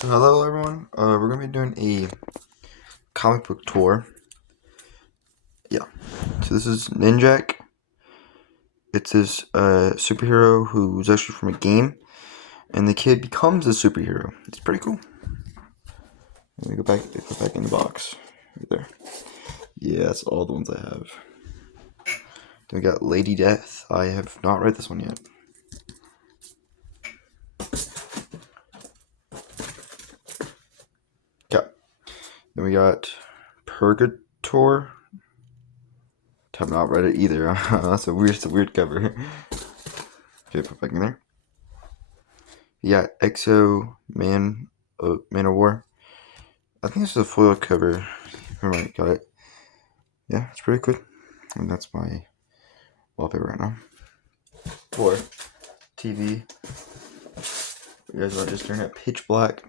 So hello everyone. We're gonna be doing a comic book tour. Yeah. So this is Ninjak. It's this superhero who's actually from a game, and the kid becomes a superhero. It's pretty cool. Let me go back in the box right there. Yeah, that's all the ones I have. Then we got Lady Death. I have not read this one yet. Yeah. Then we got Purgator. Have not read it either. That's a weird cover. Okay, put back in there. Yeah, Exo Man, Man of War. I think this is a foil cover. Alright, got it. Yeah, it's pretty good. And that's my wallpaper right now. For TV, you guys are just staring at pitch black.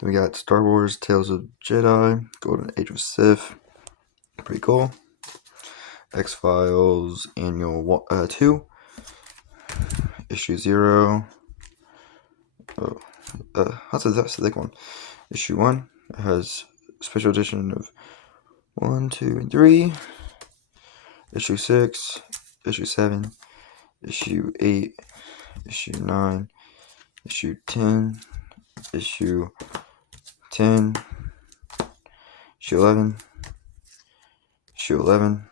Then we got Star Wars Tales of Jedi, Golden Age of Sith. Pretty cool. X-Files Annual 2, Issue 0. Oh, that's a thick one. Issue 1. It has special edition of 1, 2, and 3. Issue 6, Issue 7, Issue 8, Issue 9, Issue 10, Issue 10, Issue 11, Issue 11,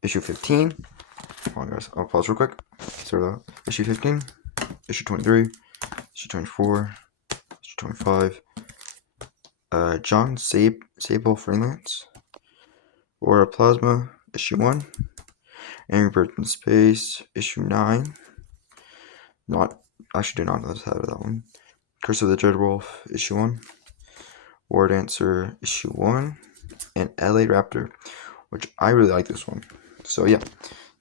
Issue 15. Hold on, guys. I'll pause real quick. Start out. Issue 15, Issue 23, Issue 24, Issue 25. John Sable Freelance. Aura Plasma, Issue 1. Angry Birds in Space, Issue 9. Actually, do not know how to that one. Curse of the Dreadwolf, Issue 1. War Dancer, Issue 1. And LA Raptor, which I really like this one. So yeah,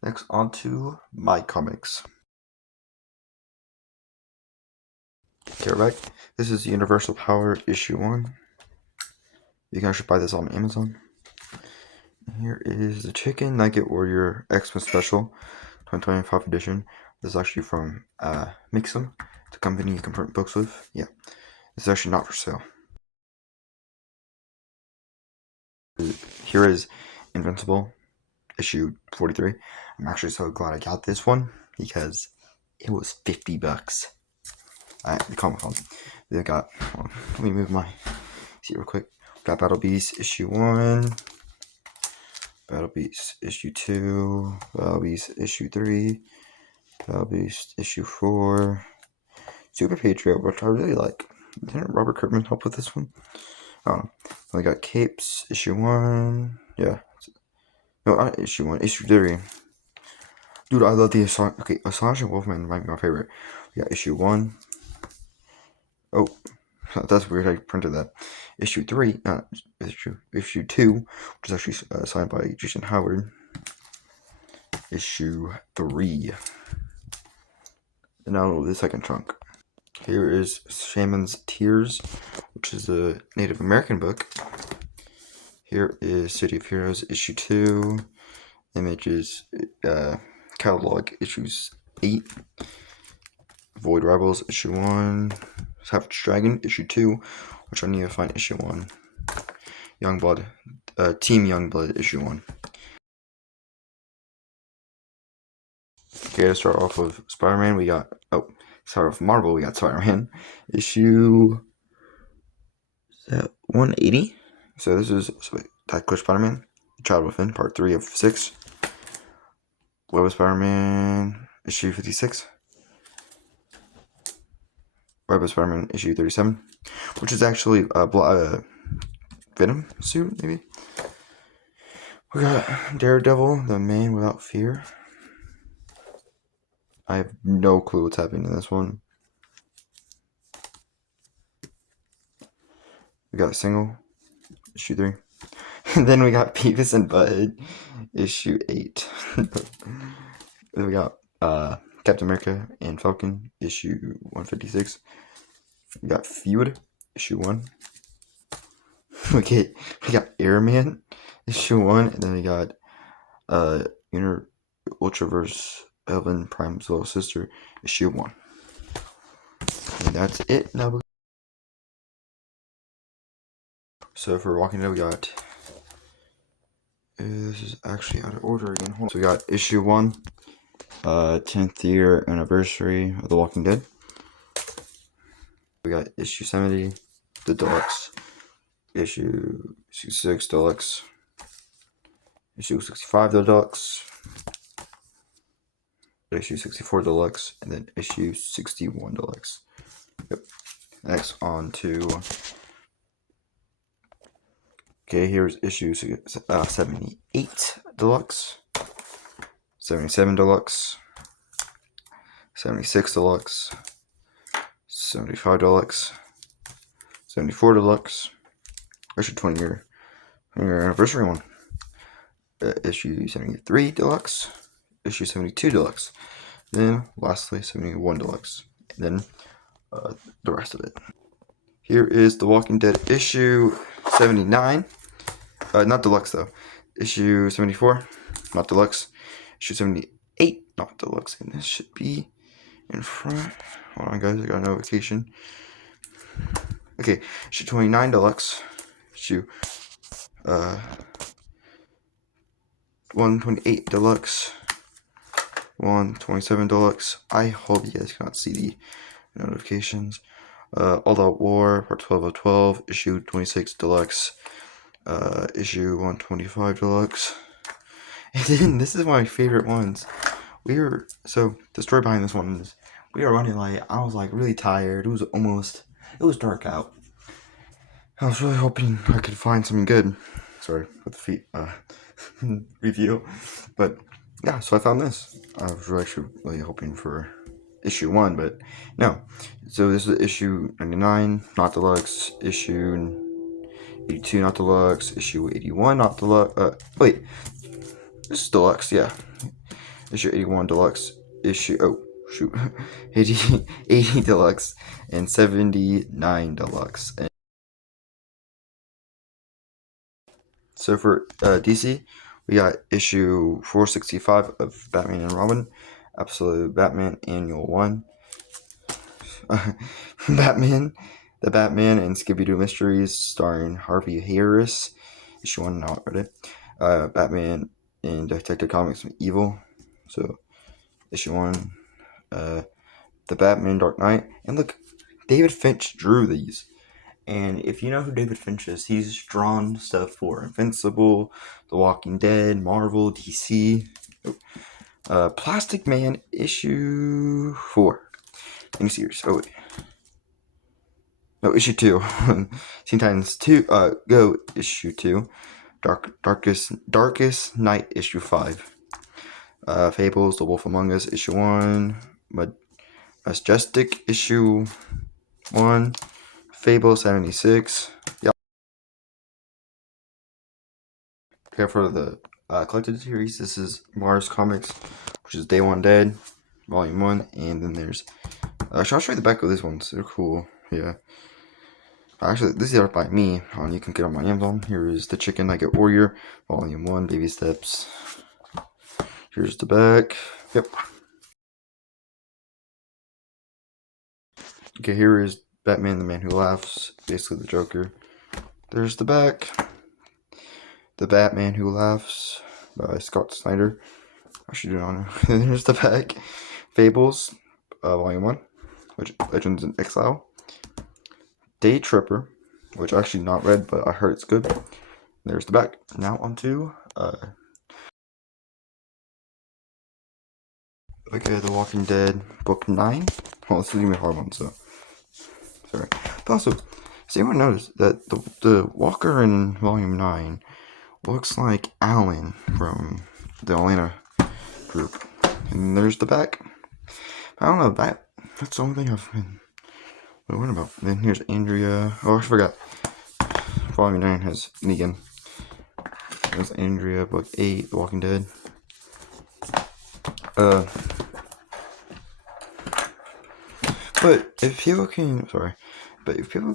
next on to my comics. Okay, we're back. This is Universal Power, Issue 1. You can actually buy this on Amazon. Here is the Chicken Nugget Warrior Xmas Special 2025 edition. This is actually from Mixum. It's a company you can print books with. Yeah, this is actually not for sale. Here is Invincible, issue 43. I'm actually so glad I got this one because it was $50. The Comic Con. They got. Let me move my seat real quick. Got Battle Beast issue 1, Battle Beast issue 2, Battle Beast issue 3, Battle Beast issue 4, Super Patriot, which I really like. Didn't Robert Kirkman help with this one? I don't know. I got Capes issue 1. Yeah. No, not issue 1, issue 3. Dude, I love the Astonishing Wolfman might be my favorite. We got issue 1. Oh, that's weird. I printed that. Issue 3, issue 2, which is actually signed by Jason Howard. Issue 3. And now the second chunk. Here is Shaman's Tears, which is a Native American book. Here is City of Heroes, issue 2. Images, catalog, issues 8. Void Rivals, issue 1. Savage Dragon, issue 2, which I need to find issue 1. Youngblood, Team Youngblood, issue 1. Okay, to start off with Spider-Man, we got, start off Marvel, we got Spider-Man, issue, is that 180? So this is Tactical Spider-Man, Child Within, part 3 of 6. Web of Spider-Man, issue 56. Web of Spider-Man, issue 37, which is actually a Venom suit, maybe. We got Daredevil, the Man Without Fear. I have no clue what's happening in this one. We got Single, issue 3. And then we got Beavis and Bud, issue 8. Then we got Captain America and Falcon, issue 156. We got Feud, issue 1. Okay, we got Airman, issue 1. And then we got Ultraverse Elvin Prime's little sister, issue 1. And that's it. Now So for Walking Dead, we got. This is actually out of order again. Hold on. So we got issue 1, 10th year anniversary of The Walking Dead. We got issue 70, the deluxe. Issue 66 deluxe. Issue 65 deluxe. Issue 64 deluxe, and then issue 61 deluxe. Yep. Next on to. Okay, here's issue 78 deluxe, 77 deluxe, 76 deluxe, 75 deluxe, 74 deluxe, issue 20 year anniversary one, issue 73 deluxe, issue 72 deluxe, then lastly 71 deluxe, and then the rest of it. Here is The Walking Dead issue 79, not deluxe though, issue 74, not deluxe, issue 78, not deluxe, and this should be in front. Hold on guys, I got a notification. Okay, issue 29 deluxe, issue 128 deluxe, 127 deluxe. I hope you guys cannot see the notifications. All Out War, part 12 of 12, issue 26 deluxe, issue 125 deluxe. And then this is one of my favorite ones. So the story behind this one is we were running late. I was like really tired. It was dark out. I was really hoping I could find something good. Sorry for the feet review, but yeah. So I found this. I was really hoping for issue 1, but no. So this is issue 99, not deluxe. Issue 82, not deluxe. Issue 81, not deluxe. Wait, this is deluxe. Yeah. Issue 81 deluxe. Issue 80 deluxe and 79 deluxe. And so for DC, we got issue 465 of Batman and Robin, Absolute Batman Annual 1, Batman, The Batman and Scooby-Doo Mysteries starring Harvey Harris, issue 1, not read it, Batman in Detective Comics Evil, so issue 1, The Batman Dark Knight, and look, David Finch drew these. And if you know who David Finch is, he's drawn stuff for Invincible, The Walking Dead, Marvel, DC. Plastic Man issue 4. Any series. Oh wait. No, issue 2. Teen Titans 2. Go issue 2. Darkest Night issue 5. Fables, The Wolf Among Us issue 1. Majestic issue 1. Fable 76. Yeah. Okay, for the collected series, this is Mars Comics, which is Day One Dead, Volume 1, and then there's. I'll show you the back of this one. They're cool. Yeah. Actually, this is art by me. You can get on my Amazon. Here is The Chicken Nugget Warrior, Volume 1, Baby Steps. Here's the back. Yep. Okay, here is Batman the Man Who Laughs, basically the Joker. There's the back. The Batman Who Laughs by Scott Snyder. I should do it on. There's the back. Fables, Volume 1, which Legends in Exile. Day Tripper, which I actually not read, but I heard it's good. There's the back. Now on to okay, The Walking Dead, Book 9. Oh, this is gonna be a hard one, so sorry. But also, has anyone noticed that the Walker in Volume 9 looks like Alan from the Atlanta group? And there's the back. I don't know, that's the only thing I've been worried about. Then here's Andrea. Oh, I forgot. Volume 9 has Negan. There's Andrea, Book 8, The Walking Dead. But if people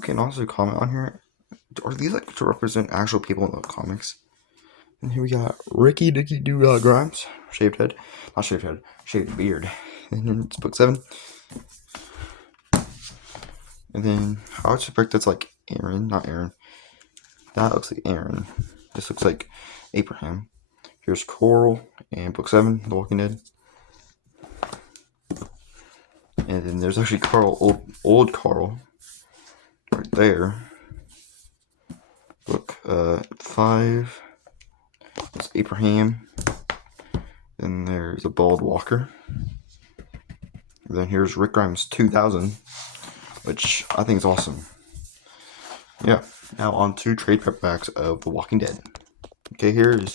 can also comment on here, are these like to represent actual people in the comics? And here we got Ricky Dicky Doo Grimes, shaved head, not shaved head, shaved beard. And then it's Book 7. And then I would suspect that's like Aaron, not Aaron. That looks like Aaron. This looks like Abraham. Here's Coral and Book 7, The Walking Dead. And then there's actually Carl, old Carl, right there. Book 5. It's Abraham. Then there's a bald Walker. And then here's Rick Grimes 2000, which I think is awesome. Yeah. Now on to trade paperbacks of The Walking Dead. Okay, here's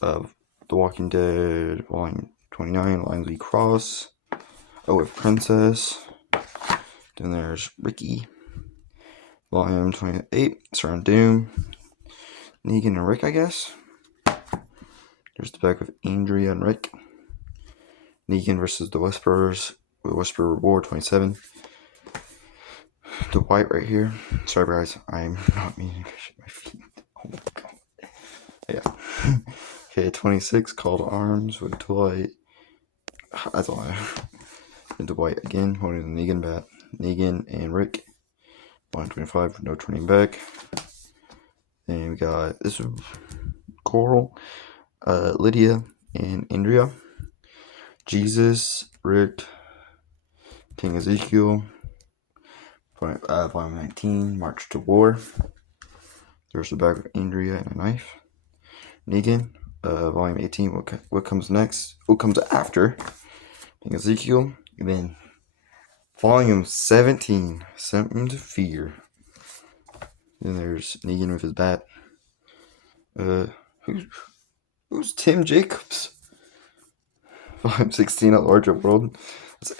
The Walking Dead Volume 29, Lines We Cross. Oh, with Princess. Then there's Ricky. Volume 28, Surround Doom. Negan and Rick, I guess. There's the back with Andrea and Rick. Negan versus the Whisperers. The Whisperer War 27. Dwight right here. Sorry, guys. I'm not meaning to shake my feet. Oh my god. Yeah. Okay, 26, Call to Arms with Dwight. That's all I have. And Dwight again, holding the Negan bat. Negan and Rick. 125, no turning back. Then we got this Coral, Lydia, and Andrea. Jesus, Rick, King Ezekiel. Volume 19, March to War. There's the back of Andrea and a knife. Negan, Volume 18, what comes next? What comes after? King Ezekiel. And then Volume 17, Something to Fear. Then there's Negan with his bat. Who's Tim Jacobs? Volume 16, A Larger World.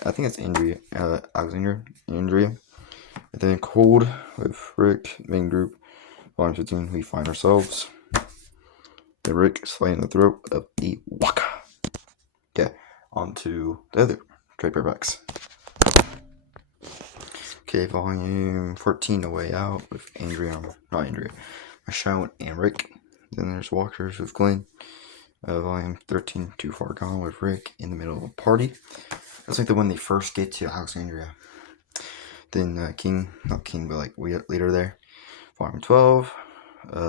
I think it's Andrea, Alexander, Andrea. And then Cold with Rick, main group. Volume 15, We Find Ourselves. Then Rick slaying the throat of the Waka. Okay, on to the other trade paperbacks. Okay, Volume 14, The Way Out with Michonne and Rick. Then there's Walkers with Glenn. Volume 13, Too Far Gone with Rick in the middle of a party. That's like the one they first get to Alexandria. Then King, not King, but like later there. Volume 12,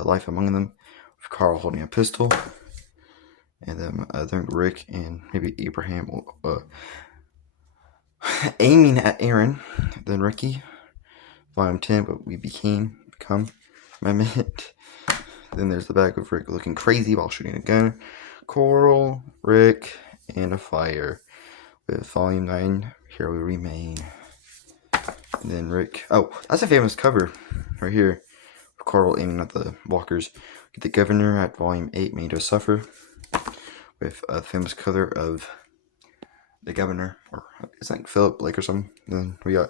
Life Among Them with Carl holding a pistol. And then I think Rick and maybe Abraham aiming at Aaron. Then Ricky. Volume 10, But We Become. I meant. Then there's the back of Rick looking crazy while shooting a gun. Coral, Rick, and a fire. With Volume 9, Here We Remain. And then Rick. Oh, that's a famous cover right here. Coral aiming at the walkers. Get the Governor at Volume 8, Made to Suffer. With a famous cover of the Governor. Or it's like Philip Blake or something. Then we got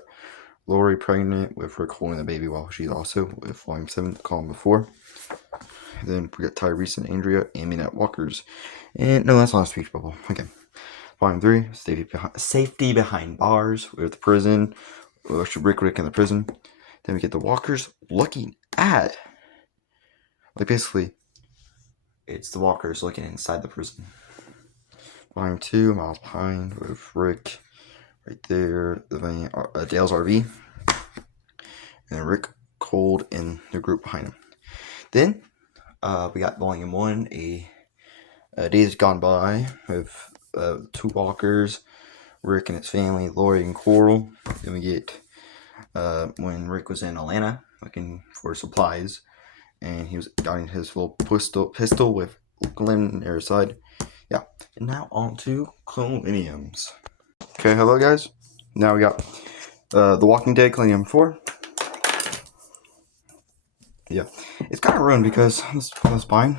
Lori pregnant with Rick holding the baby while she's also with Volume 7, the column before. Then we got Tyrese and Andrea aiming at walkers. And no, that's not a speech bubble. Okay. Volume 3, Safety Behind Bars with the prison. Rick in the prison. Then we get the walkers looking at. Like basically, it's the walkers looking inside the prison. Volume 2, Miles Behind with Rick right there. The van, Dale's RV. And Rick Cold in the group behind him. Then we got Volume 1, a Days Gone By with 2 walkers, Rick and his family, Lori and Coral. Then we get when Rick was in Atlanta looking for supplies, and he was got his little pistol with Glenn near his side. Yeah, and now on to Coloniums. Okay, hello guys. Now we got The Walking Dead Colonium 4. Yeah, it's kind of ruined because I was buying.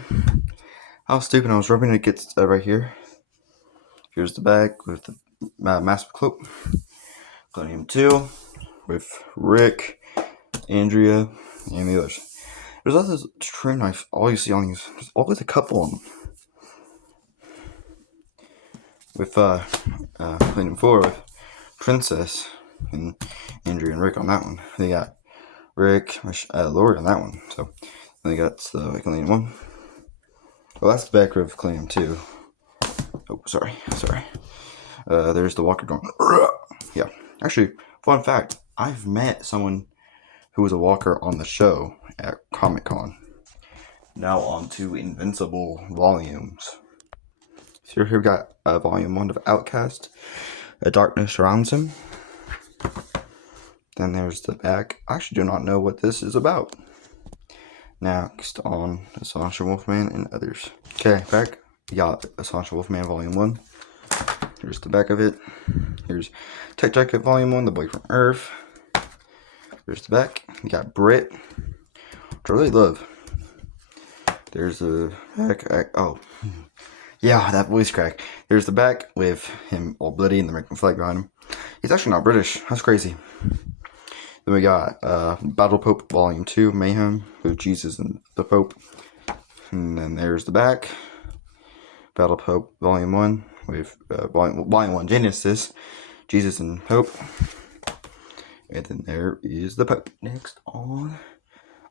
I was stupid. I was rubbing it against right here. Here's the back with the massive cloak. Colonium 2 with Rick, Andrea, and the others. There's also this trim knife. All you see on these, there's always a couple of them. With Colonium 4 with Princess and Andrea and Rick on that one. They got Rick, Lori on that one. So then they got the Colonium 1. Well, that's the back of Colonium 2. Oh, sorry. There's the walker going. Yeah. Actually, fun fact. I've met someone who was a walker on the show at Comic-Con. Now on to Invincible volumes. So here we got volume 1 of Outcast. A Darkness Surrounds Him. Then there's the back. I actually do not know what this is about. Next on Astonishing Wolfman and others. Okay, back. We got Astonishing Wolfman Volume 1. Here's the back of it. Here's Tech Jacket Volume 1, The Boy from Earth. Here's the back. You got Brit, which I really love. There's the back. Oh, yeah, that voice crack. There's the back with him all bloody and the American flag behind him. He's actually not British. That's crazy. Then we got Battle Pope Volume 2, Mayhem, with Jesus and the Pope. And then there's the back. Battle Pope Volume 1, with Volume 1, Genesis, Jesus and Pope. And then there is the Pope. Next on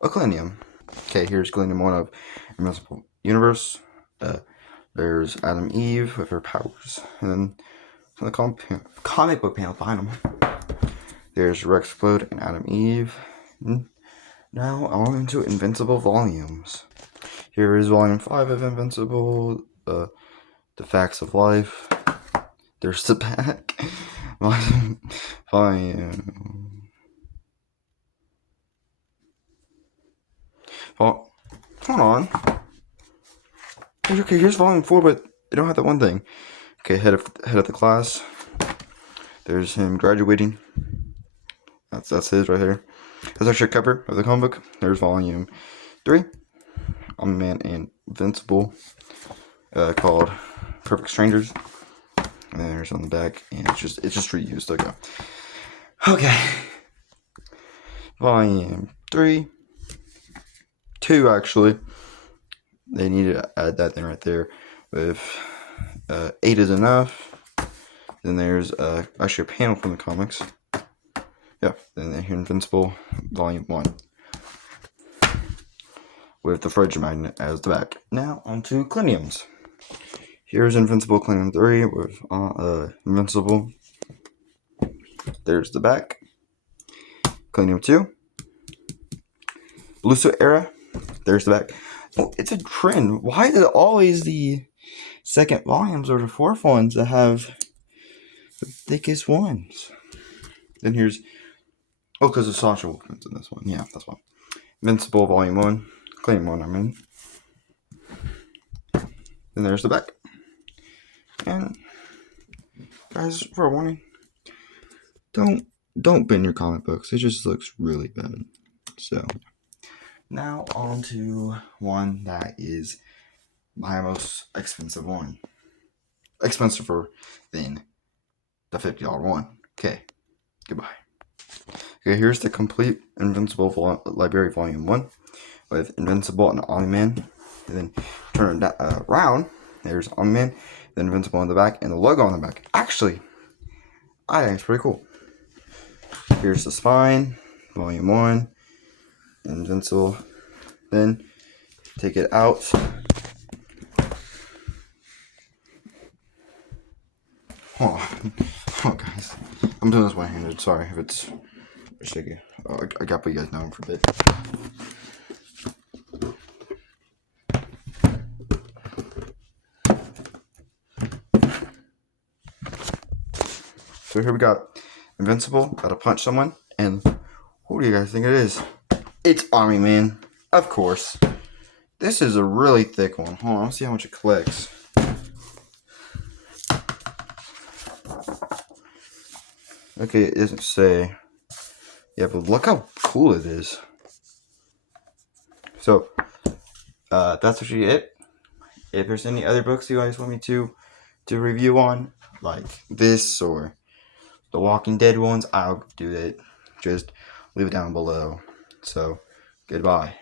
Occlinium. Okay, here's Occlinium 1 of Invincible Universe. There's Adam Eve with her powers. And then on the comic book panel behind them, there's Rexplode and Adam Eve. And now on into Invincible volumes. Here is Volume 5 of Invincible, The Facts of Life. There's the back. Volume. Well, hold on. Okay, here's Volume 4, but they don't have that one thing. Okay, head of the class. There's him graduating. That's his right here. That's actually a cover of the comic book. There's Volume 3. Omni-Man and Invincible, called Perfect Strangers. And there's on the back, and it's just reused. Okay. Volume 3. 2 actually. They need to add that thing right there. With 8 is enough. Then there's actually a panel from the comics. Yeah, then they hear Invincible Volume 1. With the fridge magnet as the back. Now onto Cliniums. Here's Invincible Clinium 3 with Invincible. There's the back. Clinium 2. Lusso Era. There's the back. Oh, it's a trend. Why is it always the second volumes or the fourth ones that have the thickest ones? Then here's... Oh, because it's Sasha Wolfman's in this one. Yeah, that's why. Invincible Volume 1. Claim 1, I mean. Then there's the back. And guys, for a warning, don't bin your comic books. It just looks really bad. So now on to one that is my most expensive one. Expensiver than the $50 one. Okay, goodbye. Okay, here's the complete Invincible Library Volume 1 with Invincible and Omni-Man. And then turn it around. There's Omni-Man, then Invincible on the back, and the logo on the back. Actually, I think it's pretty cool. Here's the spine, Volume 1, Invincible. Then take it out. Oh, guys. I'm doing this one-handed. Sorry if it's shaky. Oh, I gotta put you guys down for a bit. So here we got Invincible, gotta punch someone, and who do you guys think it is? It's Omni-Man, of course. This is a really thick one. Hold on, let's see how much it collects. Okay, it doesn't say. Yeah, but look how cool it is. So, that's what you get. If there's any other books you guys want me to review on, like this or the Walking Dead ones, I'll do it. Just leave it down below. So, goodbye.